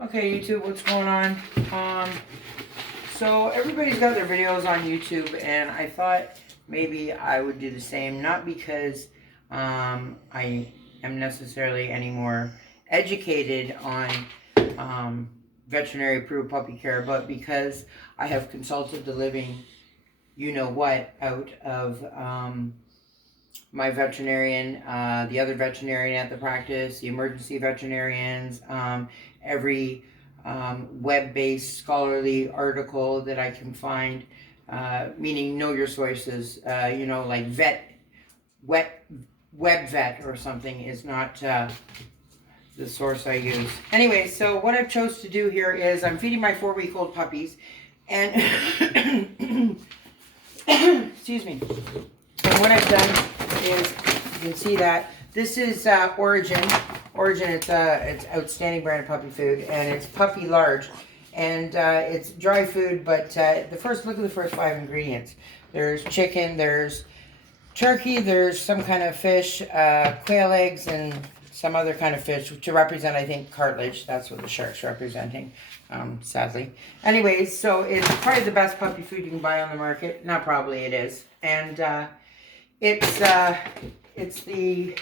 Okay, YouTube, what's going on? So everybody's got their videos on YouTube, and I thought maybe I would do the same, not because I am necessarily any more educated on veterinary approved puppy care, but because I have consulted the living you-know-what out of my veterinarian, the other veterinarian at the practice, the emergency veterinarians, every web-based scholarly article that I can find, meaning know your sources, like web vet or something is not the source I use. Anyway, so what I've chose to do here is I'm feeding my 4-week-old puppies, and excuse me. And what I've done is, you can see that this is Origin. Origin, it's outstanding brand of puppy food, and it's Puppy Large, and it's dry food. But look at the first 5 ingredients. There's chicken, there's turkey, there's some kind of fish, quail eggs, and some other kind of fish to represent, I think, cartilage. That's what the shark's representing, sadly. Anyways, so it's probably the best puppy food you can buy on the market. Not probably, it is. And it's the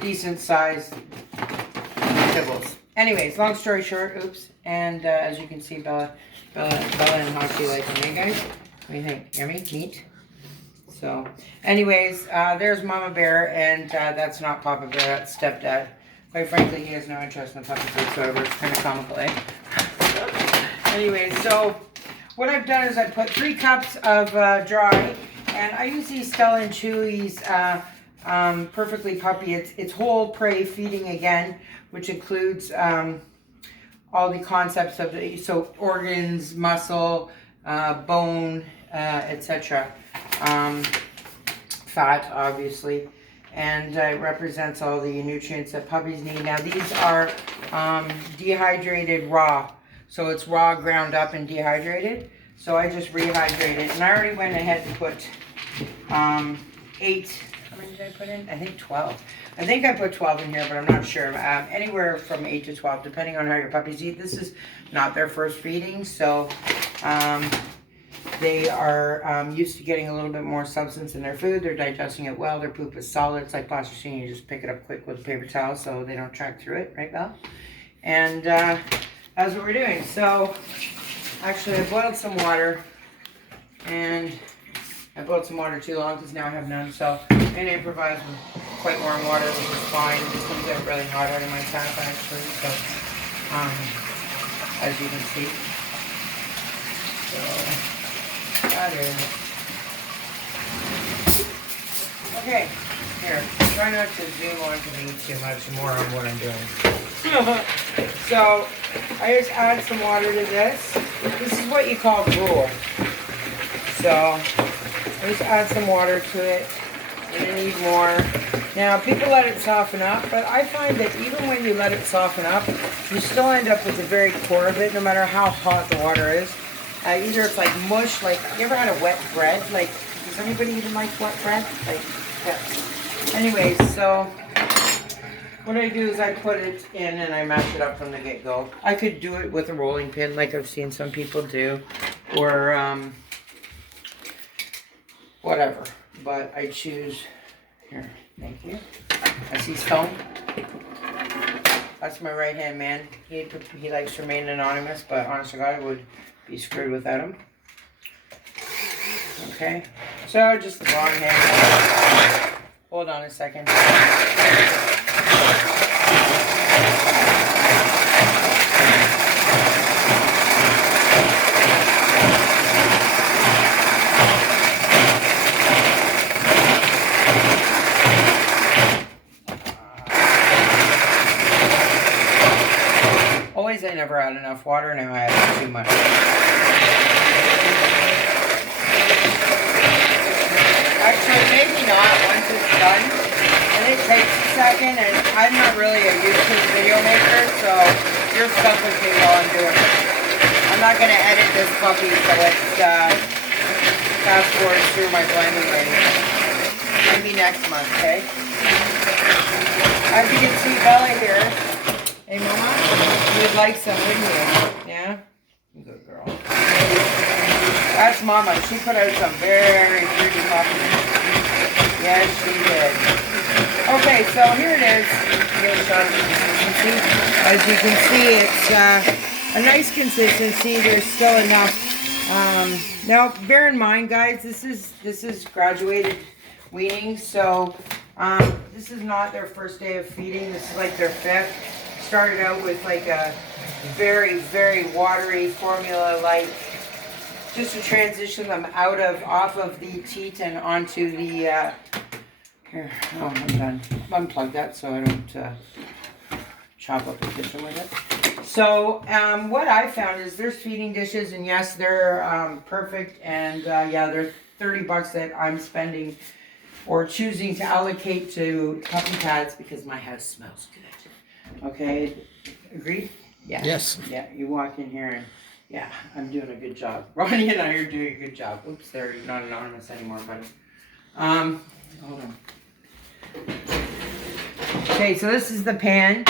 decent sized kibbles. Anyways, long story short, oops. And as you can see, Bella and Hockey like them. Hey guys, what do you think? Yummy? Neat? So, anyways, there's Mama Bear, and that's not Papa Bear, that's Stepdad. Quite frankly, he has no interest in puppy food, so it's kind of comical, eh? Anyways, so what I've done is I put 3 cups of dry, and I use these Stella and Chewy's Perfectly Puppy. It's whole prey feeding again, which includes all the concepts of organs, muscle, bone, etc. Fat, obviously, and it represents all the nutrients that puppies need. Now these are dehydrated raw, so it's raw, ground up, and dehydrated. So I just rehydrate it, and I already went ahead and put 8. How many did I put in? I think 12. I think I put 12 in here, but I'm not sure. Anywhere from 8 to 12, depending on how your puppies eat. This is not their first feeding, so they are used to getting a little bit more substance in their food. They're digesting it well. Their poop is solid. It's like plasticine. You just pick it up quick with a paper towel so they don't track through it. Right, Belle? And that's what we're doing. So, actually, I boiled some water. And I boiled some water too long because now I have none. So, I'm going to improvise with quite warm water, which is fine. It comes out really hot out of my tap, actually. So, as you can see. So, that is. Okay, here. Try not to zoom onto me too much more on what I'm doing. So, I just add some water to this. This is what you call gruel. So, I just add some water to it. And you need more. Now, people let it soften up, but I find that even when you let it soften up, you still end up with the very core of it, no matter how hot the water is. Either it's like mush, like, you ever had a wet bread? Like, does anybody even like wet bread? Like, yeah. Anyways, so what I do is I put it in and I mash it up from the get-go. I could do it with a rolling pin like I've seen some people do, or whatever. But I choose, here, thank you. I see Stone. That's my right-hand man. He likes to remain anonymous, but honest to God, I would be screwed without him. Okay, so just the long hand. Hold on a second. Always I never add enough water, now I add too much. Actually, maybe not once it's done. And it takes a second, and I'm not really a YouTube video maker, so you're stuck with me while I'm doing it. I'm not going to edit this puppy, so let's fast forward through my blending maybe. Maybe next month, okay? As you can see, Bella here like some, wouldn't you? Yeah? Good girl. That's Mama. She put out some very pretty puppies. Yes, she did. Okay, so here it is. As you can see, it's a nice consistency. There's still enough. Now, bear in mind, guys, this is graduated weaning, so this is not their first day of feeding. This is like their 5th. Started out with like a very, very watery formula, like just to transition them off of the teat and onto the here. Oh, I'm done. Unplug that so I don't chop up the kitchen with it. So what I found is there's feeding dishes, and yes, they're perfect, and yeah, they're $30 that I'm spending or choosing to allocate to puppy pads because my house smells good. Okay, agreed? Yeah. Yes. Yeah, you walk in here and yeah, I'm doing a good job. Ronnie and I are doing a good job. Oops, they're not anonymous anymore, buddy. Hold on. Okay, so this is the pan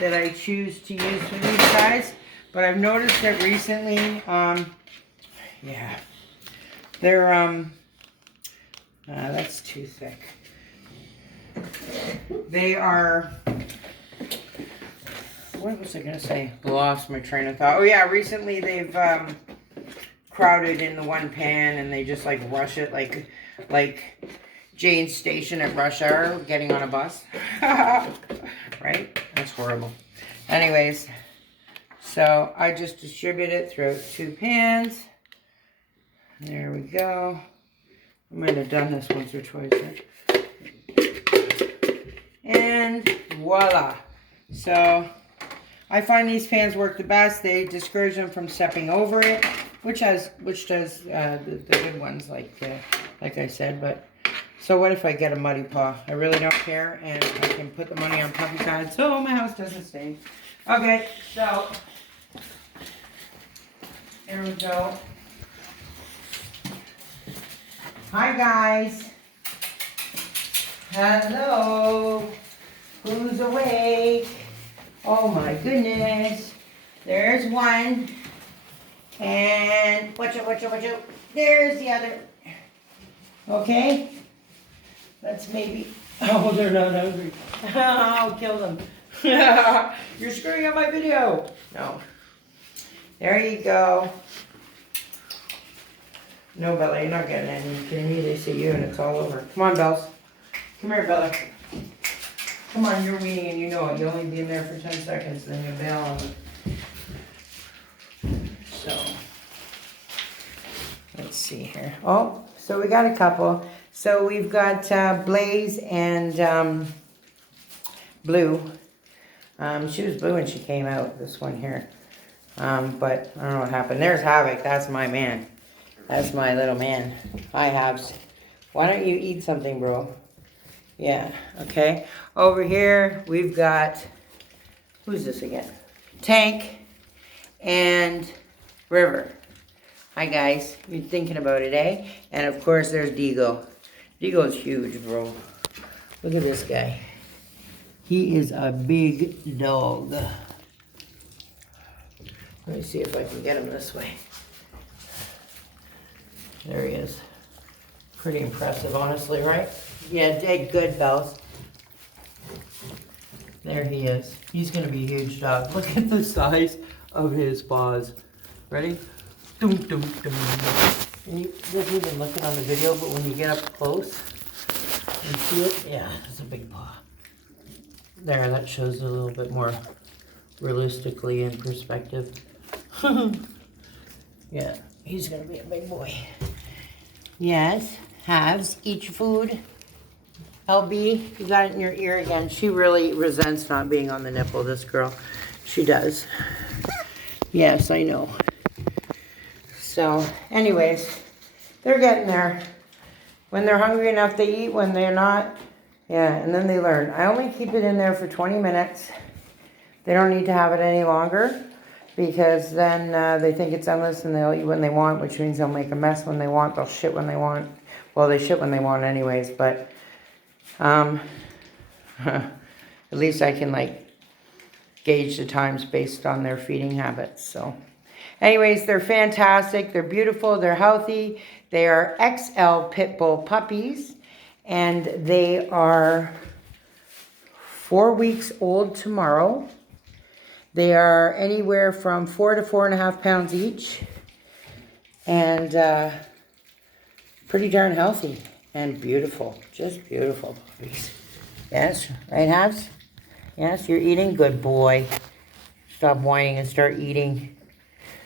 that I choose to use for these guys, but I've noticed that recently, yeah, they're, that's too thick. They are, what was I going to say? Lost my train of thought. Oh yeah, recently they've crowded in the one pan and they just like rush it like Jane's Station at rush hour getting on a bus. Right? That's horrible. Anyways, so I just distribute it through 2 pans. There we go. I might have done this once or twice. And voila. So I find these pans work the best. They discourage them from stepping over it, which does the good ones, like I said. But so what if I get a muddy paw? I really don't care, and I can put the money on puppy pads so my house doesn't stink. Okay, so there we go. Hi guys. Hello. Who's awake? Oh my goodness. There's one. And watch out. There's the other. Okay. Let's maybe. Oh, they're not hungry. I'll kill them. You're screwing up my video. No. There you go. No, Bella, you're not getting any. You kidding me? They see you and it's all over. Come on, Bells. Come here, Bella. Come on, you're weaning and you know it. You'll only be in there for 10 seconds, then you'll bail on them. So, let's see here. Oh, so we got a couple. So we've got Blaze and Blue. She was blue when she came out, this one here. But I don't know what happened. There's Havoc. That's my man. That's my little man. Hi, Habs. Why don't you eat something, bro? Yeah, okay. Over here, we've got, who's this again? Tank and River. Hi, guys. You're thinking about it, eh? And, of course, there's Digo. Digo's huge, bro. Look at this guy. He is a big dog. Let me see if I can get him this way. There he is. Pretty impressive, honestly, right? Yeah, dead good, Bells. There he is. He's going to be a huge dog. Look at the size of his paws. Ready? Dum, dum, dum. And you didn't even look it on the video, but when you get up close and see it, yeah, it's a big paw. There, that shows it a little bit more realistically in perspective. Yeah, he's going to be a big boy. Yes, Halves, eat your food. LB, you got it in your ear again. She really resents not being on the nipple, this girl. She does. Yes, I know. So, anyways, they're getting there. When they're hungry enough, they eat. When they're not, yeah, and then they learn. I only keep it in there for 20 minutes. They don't need to have it any longer because then they think it's endless and they'll eat when they want, which means they'll make a mess when they want. They'll shit when they want. Well, they shit when they want anyways, but at least I can, like, gauge the times based on their feeding habits. So anyways, they're fantastic. They're beautiful. They're healthy. They are XL Pitbull puppies. And they are 4 weeks old tomorrow. They are anywhere from 4 to 4.5 pounds each. And pretty darn healthy and beautiful. Just beautiful puppies. Yes, right, Habs? Yes, you're eating? Good boy. Stop whining and start eating.